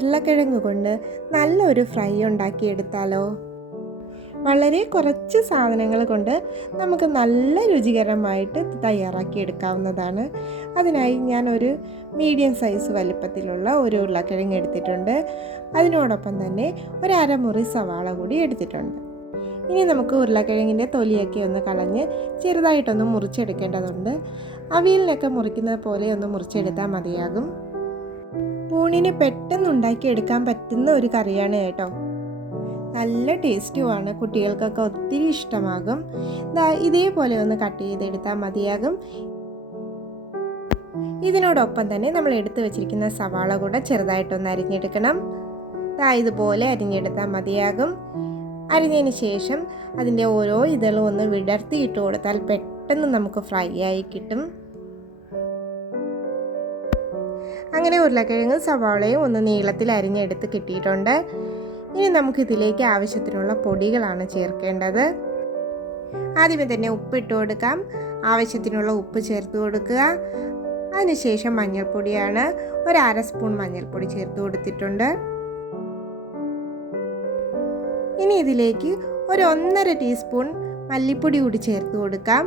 ഉരുളക്കിഴങ്ങ് കൊണ്ട് നല്ലൊരു ഫ്രൈ ഉണ്ടാക്കിയെടുത്താലോ? വളരെ കുറച്ച് സാധനങ്ങൾ കൊണ്ട് നമുക്ക് നല്ല രുചികരമായിട്ട് തയ്യാറാക്കിയെടുക്കാവുന്നതാണ്. അതിനായി ഞാനൊരു മീഡിയം സൈസ് വലിപ്പത്തിലുള്ള ഒരു ഉരുളക്കിഴങ്ങ് എടുത്തിട്ടുണ്ട്. അതിനോടൊപ്പം തന്നെ ഒരു അരമുറി സവാള കൂടി എടുത്തിട്ടുണ്ട്. ഇനി നമുക്ക് ഉരുളക്കിഴങ്ങിൻ്റെ തൊലിയൊക്കെ ഒന്ന് കളഞ്ഞ് ചെറുതായിട്ടൊന്ന് മുറിച്ചെടുക്കേണ്ടതുണ്ട്. അവിയലിനൊക്കെ മുറിക്കുന്നത് പോലെ ഒന്ന് മുറിച്ചെടുത്താൽ മതിയാകും. ഊണിന് പെട്ടെന്ന് ഉണ്ടാക്കിയെടുക്കാൻ പറ്റുന്ന ഒരു കറിയാണ് കേട്ടോ. നല്ല ടേസ്റ്റുമാണ്, കുട്ടികൾക്കൊക്കെ ഒത്തിരി ഇഷ്ടമാകും. ഇതേപോലെ ഒന്ന് കട്ട് ചെയ്തെടുത്താൽ മതിയാകും. ഇതിനോടൊപ്പം തന്നെ നമ്മൾ എടുത്തു വെച്ചിരിക്കുന്ന സവാള കൂടെ ചെറുതായിട്ടൊന്ന് അരിഞ്ഞെടുക്കണം. ഇതുപോലെ അരിഞ്ഞെടുത്താൽ മതിയാകും. അരിഞ്ഞതിന് ശേഷം അതിൻ്റെ ഓരോ ഇതളും ഒന്ന് വിടർത്തിയിട്ട് കൊടുത്താൽ പെട്ടെന്ന് നമുക്ക് ഫ്രൈ ആയി കിട്ടും. അങ്ങനെ ഉരുളക്കിഴങ്ങ് സവാളയും ഒന്ന് നീളത്തിൽ അരിഞ്ഞെടുത്ത് കിട്ടിയിട്ടുണ്ട്. ഇനി നമുക്കിതിലേക്ക് ആവശ്യത്തിനുള്ള പൊടികളാണ് ചേർക്കേണ്ടത്. ആദ്യമേ തന്നെ ഉപ്പിട്ട് കൊടുക്കാം. ആവശ്യത്തിനുള്ള ഉപ്പ് ചേർത്ത് കൊടുക്കുക. അതിനുശേഷം മഞ്ഞൾപ്പൊടിയാണ്, ഒരു അര സ്പൂൺ മഞ്ഞൾപ്പൊടി ചേർത്ത് കൊടുത്തിട്ടുണ്ട്. ഇനി ഇതിലേക്ക് ഒരു 1.5 ടീസ്പൂൺ മല്ലിപ്പൊടി കൂടി ചേർത്ത് കൊടുക്കാം.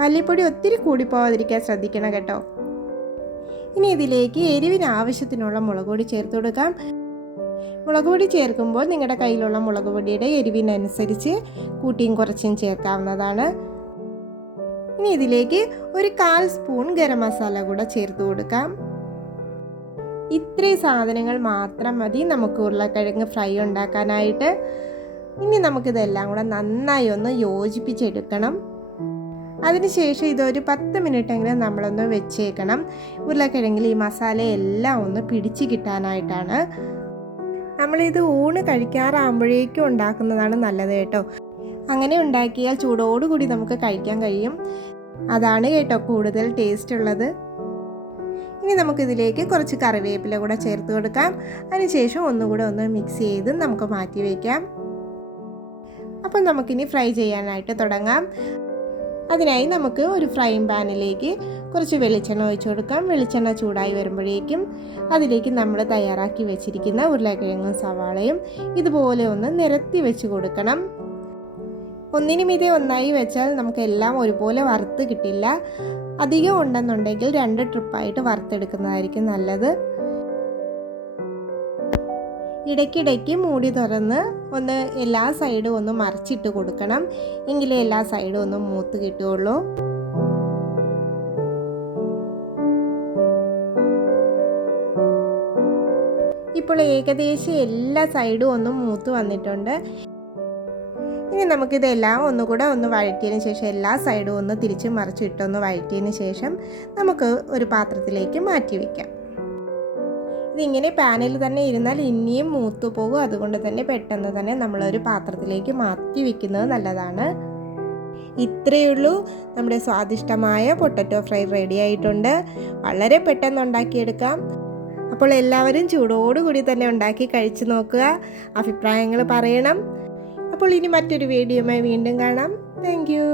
മല്ലിപ്പൊടി ഒത്തിരി കൂടിപ്പോവാതിരിക്കാൻ ശ്രദ്ധിക്കണം കേട്ടോ. ഇനി ഇതിലേക്ക് എരിവിന് ആവശ്യത്തിനുള്ള മുളക് പൊടി ചേർത്ത് കൊടുക്കാം. മുളക് പൊടി ചേർക്കുമ്പോൾ നിങ്ങളുടെ കയ്യിലുള്ള മുളക് പൊടിയുടെ എരിവിനനുസരിച്ച് കൂട്ടിയും കുറച്ചും ചേർക്കാവുന്നതാണ്. ഇനി ഇതിലേക്ക് ഒരു 1/4 സ്പൂൺ ഗരം മസാല കൂടെ ചേർത്ത് കൊടുക്കാം. ഇത്രയും സാധനങ്ങൾ മാത്രം മതി നമുക്ക് ഉരുളക്കിഴങ്ങ് ഫ്രൈ ഉണ്ടാക്കാനായിട്ട്. ഇനി നമുക്കിതെല്ലാം കൂടെ നന്നായി ഒന്ന് യോജിപ്പിച്ചെടുക്കണം. അതിനുശേഷം ഇതൊരു 10 മിനിറ്റെങ്കിലും നമ്മളൊന്ന് വെച്ചേക്കണം. ഉരുളക്കിഴങ്ങിൽ ഈ മസാലയെല്ലാം ഒന്ന് പിടിച്ച് കിട്ടാനായിട്ടാണ്. നമ്മളിത് ഊണ് കഴിക്കാറാകുമ്പോഴേക്കും ഉണ്ടാക്കുന്നതാണ് നല്ലത് കേട്ടോ. അങ്ങനെ ഉണ്ടാക്കിയാൽ ചൂടോടുകൂടി നമുക്ക് കഴിക്കാൻ കഴിയും. അതാണ് കേട്ടോ കൂടുതൽ ടേസ്റ്റ് ഉള്ളത്. ഇനി നമുക്കിതിലേക്ക് കുറച്ച് കറിവേപ്പില കൂടെ ചേർത്ത് കൊടുക്കാം. അതിനുശേഷം ഒന്നുകൂടെ ഒന്ന് മിക്സ് ചെയ്ത് നമുക്ക് മാറ്റി വയ്ക്കാം. അപ്പോൾ നമുക്കിനി ഫ്രൈ ചെയ്യാനായിട്ട് തുടങ്ങാം. അതിനായി നമുക്ക് ഒരു ഫ്രൈയിങ് പാനിലേക്ക് കുറച്ച് വെളിച്ചെണ്ണ ഒഴിച്ചു കൊടുക്കാം. വെളിച്ചെണ്ണ ചൂടായി വരുമ്പോഴേക്കും അതിലേക്ക് നമ്മൾ തയ്യാറാക്കി വെച്ചിരിക്കുന്ന ഉരുളക്കിഴങ്ങും സവാളയും ഇതുപോലെ ഒന്ന് നിരത്തി വെച്ച് കൊടുക്കണം. ഒന്നിനു മീതെ ഒന്നായി വെച്ചാൽ നമുക്ക് എല്ലാം ഒരുപോലെ വറുത്ത് കിട്ടില്ല. അധികം ഉണ്ടെന്നുണ്ടെങ്കിൽ 2 ട്രിപ്പായിട്ട് വറുത്തെടുക്കുന്നതായിരിക്കും നല്ലത്. ഇടയ്ക്കിടയ്ക്ക് മൂടി തുറന്ന് ഒന്ന് എല്ലാ സൈഡും ഒന്ന് മറിച്ചിട്ട് കൊടുക്കണം. എങ്കിലേ എല്ലാ സൈഡും ഒന്ന് മൂത്ത് കിട്ടുകയുള്ളൂ. ഇപ്പോൾ ഏകദേശം എല്ലാ സൈഡും ഒന്ന് മൂത്ത് വന്നിട്ടുണ്ട്. ഇനി നമുക്കിതെല്ലാം ഒന്നുകൂടെ ഒന്ന് വഴറ്റിയതിന് ശേഷം എല്ലാ സൈഡും ഒന്ന് തിരിച്ച് മറിച്ചിട്ടൊന്ന് വഴറ്റിയതിന് ശേഷം നമുക്ക് ഒരു പാത്രത്തിലേക്ക് മാറ്റി വയ്ക്കാം. ഇതിങ്ങനെ പാനിൽ തന്നെ ഇരുന്നാൽ ഇനിയും മൂത്തു പോകും. അതുകൊണ്ട് തന്നെ പെട്ടെന്ന് തന്നെ നമ്മളൊരു പാത്രത്തിലേക്ക് മാറ്റി വയ്ക്കുന്നത് നല്ലതാണ്. ഇത്രയേ ഉള്ളൂ, നമ്മുടെ സ്വാദിഷ്ടമായ പൊട്ടറ്റോ ഫ്രൈ റെഡി ആയിട്ടുണ്ട്. വളരെ പെട്ടെന്ന് ഉണ്ടാക്കിയെടുക്കാം. അപ്പോൾ എല്ലാവരും ചൂടോടുകൂടി തന്നെ ഉണ്ടാക്കി കഴിച്ചു നോക്കുക. അഭിപ്രായങ്ങൾ പറയണം. അപ്പോൾ ഇനി മറ്റൊരു വീഡിയോയുമായി വീണ്ടും കാണാം. Thank you.